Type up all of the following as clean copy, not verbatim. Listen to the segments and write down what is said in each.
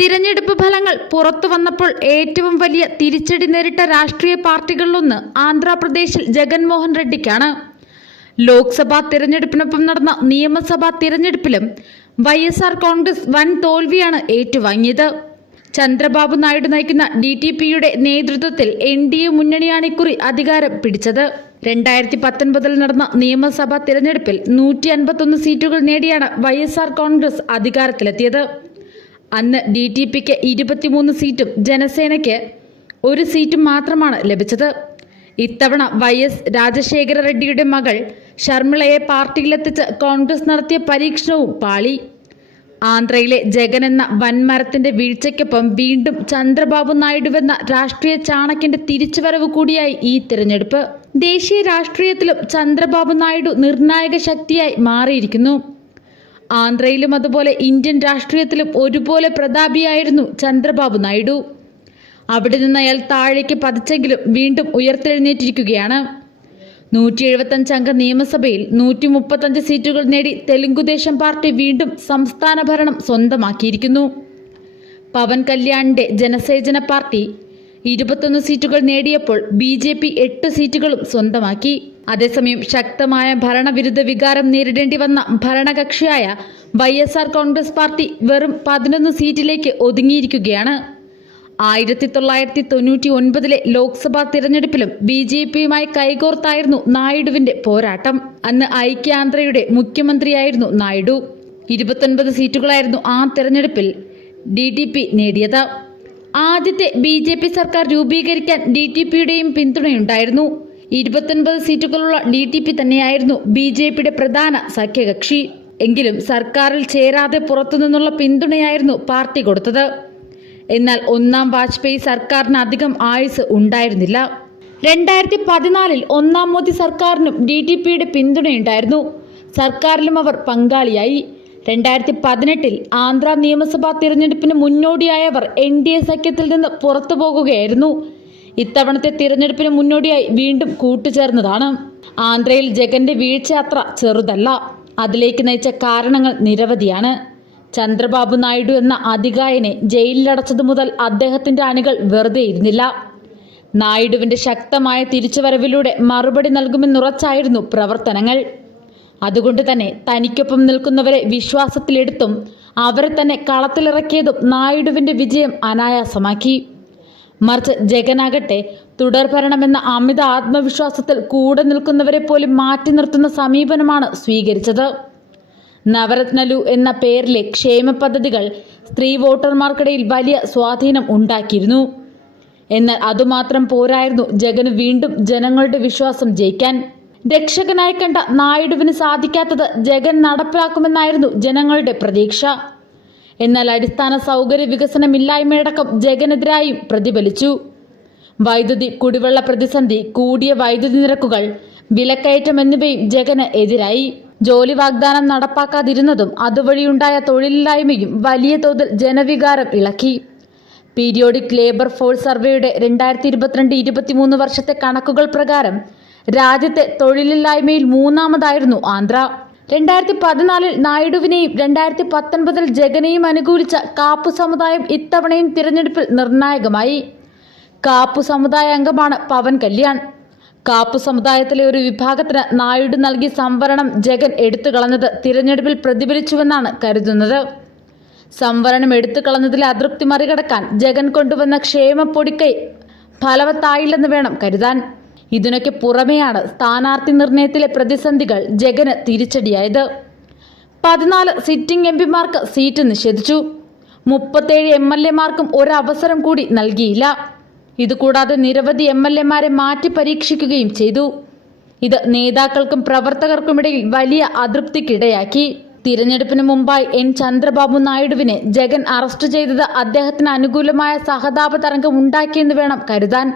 തിരഞ്ഞെടുപ്പ് ഫലങ്ങൾ പുറത്തു വന്നപ്പോൾ ഏറ്റവും വലിയ തിരിച്ചടി നേരിട്ട രാഷ്ട്രീയ പാർട്ടികളിലൊന്ന് ആന്ധ്രാപ്രദേശിൽ ജഗൻമോഹൻ റെഡ്ഡിക്കാണ്. ലോക്സഭാ തിരഞ്ഞെടുപ്പിനൊപ്പം നടന്ന നിയമസഭാ തിരഞ്ഞെടുപ്പിലും YSR കോൺഗ്രസ് വൻ തോൽവിയാണ് ഏറ്റുവാങ്ങിയത്. ചന്ദ്രബാബു നായിഡു നയിക്കുന്ന DTPയുടെ നേതൃത്വത്തിൽ NDA മുന്നണിയാണ് ഇക്കുറി അധികാരം പിടിച്ചത്. 2019 നടന്ന നിയമസഭാ തിരഞ്ഞെടുപ്പിൽ 151 സീറ്റുകൾ നേടിയാണ് YSR കോൺഗ്രസ് അധികാരത്തിലെത്തിയത്. അന്ന് DTPക്ക് 23 സീറ്റും ജനസേനയ്ക്ക് 1 സീറ്റും മാത്രമാണ് ലഭിച്ചത്. ഇത്തവണ YS രാജശേഖര റെഡ്ഡിയുടെ മകൾ ഷർമിളയെ പാർട്ടിയിലെത്തിച്ച് കോൺഗ്രസ് നടത്തിയ പരീക്ഷണവും പാളി. ആന്ധ്രയിലെ ജഗൻ എന്ന വൻമരത്തിന്റെ വീഴ്ചയ്ക്കൊപ്പം വീണ്ടും ചന്ദ്രബാബു നായിഡുവെന്ന രാഷ്ട്രീയ ചാണക്യന്റെ തിരിച്ചുവരവ് കൂടിയായി ഈ തിരഞ്ഞെടുപ്പ്. ദേശീയ രാഷ്ട്രീയത്തിലും ചന്ദ്രബാബു നായിഡു നിർണായക ശക്തിയായി മാറിയിരിക്കുന്നു. ആന്ധ്രയിലും അതുപോലെ ഇന്ത്യൻ രാഷ്ട്രീയത്തിലും ഒരുപോലെ പ്രതാപിയായിരുന്നു ചന്ദ്രബാബു നായിഡു. അവിടെ നിന്ന് അയാൾ താഴേക്ക് പതിച്ചെങ്കിലും വീണ്ടും ഉയർത്തെഴുന്നേറ്റിരിക്കുകയാണ്. 175 അംഗ നിയമസഭയിൽ 135 സീറ്റുകൾ നേടി തെലുങ്കുദേശം പാർട്ടി വീണ്ടും സംസ്ഥാന ഭരണം സ്വന്തമാക്കിയിരിക്കുന്നു. പവൻ കല്യാണിന്റെ ജനസേചന പാർട്ടി 21 സീറ്റുകൾ നേടിയപ്പോൾ BJP 8 സീറ്റുകളും സ്വന്തമാക്കി. അതേസമയം ശക്തമായ ഭരണവിരുദ്ധ വികാരം നേരിടേണ്ടി വന്ന ഭരണകക്ഷിയായ YSR കോൺഗ്രസ് പാർട്ടി വെറും 11 സീറ്റിലേക്ക് ഒതുങ്ങിയിരിക്കുകയാണ്. 1999 ലോക്സഭാ തിരഞ്ഞെടുപ്പിലും BJPയുമായി കൈകോർത്തായിരുന്നു നായിഡുവിന്റെ പോരാട്ടം. അന്ന് ഐക്യാന്ധ്രയുടെ മുഖ്യമന്ത്രിയായിരുന്നു നായിഡു. 29 സീറ്റുകളായിരുന്നു ആ തിരഞ്ഞെടുപ്പിൽ DTP നേടിയത്. ആദ്യത്തെ BJP സർക്കാർ രൂപീകരിക്കാൻ DTPയുടെയും പിന്തുണയുണ്ടായിരുന്നു. 29 സീറ്റുകളുള്ള DTP തന്നെയായിരുന്നു BJPയുടെ പ്രധാന സഖ്യകക്ഷി. എങ്കിലും സർക്കാരിൽ ചേരാതെ പുറത്തുനിന്നുള്ള പിന്തുണയായിരുന്നു പാർട്ടി കൊടുത്തത്. എന്നാൽ ഒന്നാം വാജ്പേയി സർക്കാരിന് അധികം ആയുസ് ഉണ്ടായിരുന്നില്ല. 2014 ഒന്നാം മോദി സർക്കാരിനും DTPയുടെ പിന്തുണയുണ്ടായിരുന്നു. സർക്കാരിലും അവർ പങ്കാളിയായി. 2018 ആന്ധ്ര നിയമസഭാ തിരഞ്ഞെടുപ്പിന് മുന്നോടിയായവർ NDA സഖ്യത്തിൽ നിന്ന് പുറത്തു പോകുകയായിരുന്നു. ഇത്തവണത്തെ തിരഞ്ഞെടുപ്പിന് മുന്നോടിയായി വീണ്ടും കൂട്ടുചേർന്നതാണ്. ആന്ധ്രയിൽ ജഗന്റെ വീഴ്ച അത്ര ചെറുതല്ല. അതിലേക്ക് നയിച്ച കാരണങ്ങൾ നിരവധിയാണ്. ചന്ദ്രബാബു നായിഡു എന്ന അതികായനെ ജയിലിലടച്ചതു മുതൽ അദ്ദേഹത്തിന്റെ അണികൾ വെറുതെ ഇരുന്നില്ല. നായിഡുവിന്റെ ശക്തമായ തിരിച്ചുവരവിലൂടെ മറുപടി നൽകുമെന്നുറച്ചായിരുന്നു പ്രവർത്തനങ്ങൾ. അതുകൊണ്ട് തന്നെ തനിക്കൊപ്പം നിൽക്കുന്നവരെ വിശ്വാസത്തിലെടുത്തും അവരെ തന്നെ കളത്തിലിറക്കിയതും നായിഡുവിന്റെ വിജയം അനായാസമാക്കി. മറിച്ച് ജഗനാകട്ടെ തുടർഭരണമെന്ന അമിത ആത്മവിശ്വാസത്തിൽ കൂടെ നിൽക്കുന്നവരെ പോലും മാറ്റി നിർത്തുന്ന സമീപനമാണ് സ്വീകരിച്ചത്. നവരത്നലു എന്ന പേരിലെ ക്ഷേമ പദ്ധതികൾ സ്ത്രീ വോട്ടർമാർക്കിടയിൽ വലിയ സ്വാധീനം ഉണ്ടാക്കിയിരുന്നു. എന്നാൽ അതുമാത്രം പോരായിരുന്നു ജഗന് വീണ്ടും ജനങ്ങളുടെ വിശ്വാസം ജയിക്കാൻ. രക്ഷകനായി കണ്ട നായിഡുവിന് സാധിക്കാത്തത് ജഗൻ നടപ്പിലാക്കുമെന്നായിരുന്നു ജനങ്ങളുടെ പ്രതീക്ഷ. എന്നാൽ അടിസ്ഥാന സൗകര്യ വികസനമില്ലായ്മയടക്കം ജഗനെതിരായും പ്രതിഫലിച്ചു. വൈദ്യുതി, കുടിവെള്ള പ്രതിസന്ധി, കൂടിയ വൈദ്യുതി നിരക്കുകൾ, വിലക്കയറ്റം എന്നിവയും ജഗന് എതിരായി. ജോലി വാഗ്ദാനം നടപ്പാക്കാതിരുന്നതും അതുവഴിയുണ്ടായ തൊഴിലില്ലായ്മയും വലിയ തോതിൽ ജനവികാരം ഇളക്കി. പീരിയോഡിക് ലേബർ ഫോഴ്സ് സർവേയുടെ 2022-23 വർഷത്തെ കണക്കുകൾ പ്രകാരം രാജ്യത്തെ തൊഴിലില്ലായ്മയിൽ 3ാമതായിരുന്നു ആന്ധ്ര. 2014 നായിഡുവിനെയും 2019 ജഗനെയും അനുകൂലിച്ച കാപ്പു സമുദായം ഇത്തവണയും തിരഞ്ഞെടുപ്പിൽ നിർണായകമായി. കാപ്പു സമുദായ അംഗമാണ് പവൻ കല്യാൺ. കാപ്പു സമുദായത്തിലെ ഒരു വിഭാഗത്തിന് നായിഡു നൽകിയ സംവരണം ജഗൻ എടുത്തുകളഞ്ഞത് തിരഞ്ഞെടുപ്പിൽ പ്രതിഫലിച്ചുവെന്നാണ് കരുതുന്നത്. സംവരണം എടുത്തുകളഞ്ഞതിലെ അതൃപ്തി മറികടക്കാൻ ജഗൻ കൊണ്ടുവന്ന ക്ഷേമ പൊടിക്കൈ ഫലവത്തായില്ലെന്ന് വേണം കരുതാൻ. ഇതിനൊക്കെ പുറമെയാണ് സ്ഥാനാർത്ഥി നിർണയത്തിലെ പ്രതിസന്ധികൾ ജഗന് തിരിച്ചടിയായത്. 14 സിറ്റിംഗ് MPമാർക്ക് സീറ്റ് നിഷേധിച്ചു. 37 MLAമാർക്കും ഒരവസരം കൂടി നൽകിയില്ല. ഇതുകൂടാതെ നിരവധി MLAമാരെ മാറ്റി പരീക്ഷിക്കുകയും ചെയ്തു. ഇത് നേതാക്കൾക്കും പ്രവർത്തകർക്കുമിടയിൽ വലിയ അതൃപ്തിക്കിടയാക്കി. തിരഞ്ഞെടുപ്പിന് മുമ്പായി ചന്ദ്രബാബു നായിഡുവിനെ ജഗൻ അറസ്റ്റ് ചെയ്തത് അദ്ദേഹത്തിന് അനുകൂലമായ സഹതാപ തരംഗം ഉണ്ടാക്കിയെന്ന് വേണം കരുതാൻ.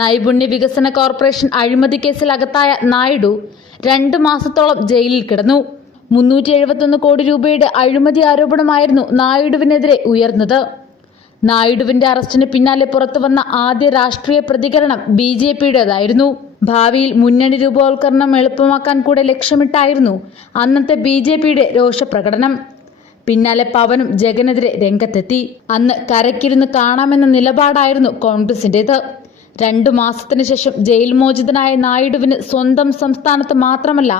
നൈപുണ്യ വികസന കോർപ്പറേഷൻ അഴിമതി കേസിൽ അകത്തായ നായിഡു 2 മാസത്തോളം ജയിലിൽ കിടന്നു. 371 കോടി രൂപയുടെ അഴിമതി ആരോപണമായിരുന്നു നായിഡുവിനെതിരെ ഉയർന്നത്. നായിഡുവിന്റെ അറസ്റ്റിന് പിന്നാലെ പുറത്തുവന്ന ആദ്യ രാഷ്ട്രീയ പ്രതികരണം BJPയുടേതായിരുന്നു. ഭാവിയിൽ മുന്നണി രൂപവത്കരണം എളുപ്പമാക്കാൻ കൂടെ ലക്ഷ്യമിട്ടായിരുന്നു അന്നത്തെ BJPയുടെ രോഷപ്രകടനം. പിന്നാലെ പവനും ജഗനെതിരെ രംഗത്തെത്തി. അന്ന് കരക്കിരുന്ന് കാണാമെന്ന നിലപാടായിരുന്നു കോൺഗ്രസിന്റേത്. 2 മാസത്തിന് ശേഷം ജയിൽ മോചിതനായ നായിഡുവിന് സ്വന്തം സംസ്ഥാനത്ത് മാത്രമല്ല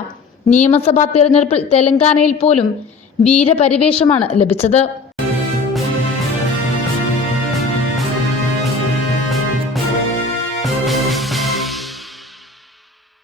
നിയമസഭാ തിരഞ്ഞെടുപ്പിൽ തെലങ്കാനയിൽ പോലും വീരപരിവേഷമാണ് ലഭിച്ചത്.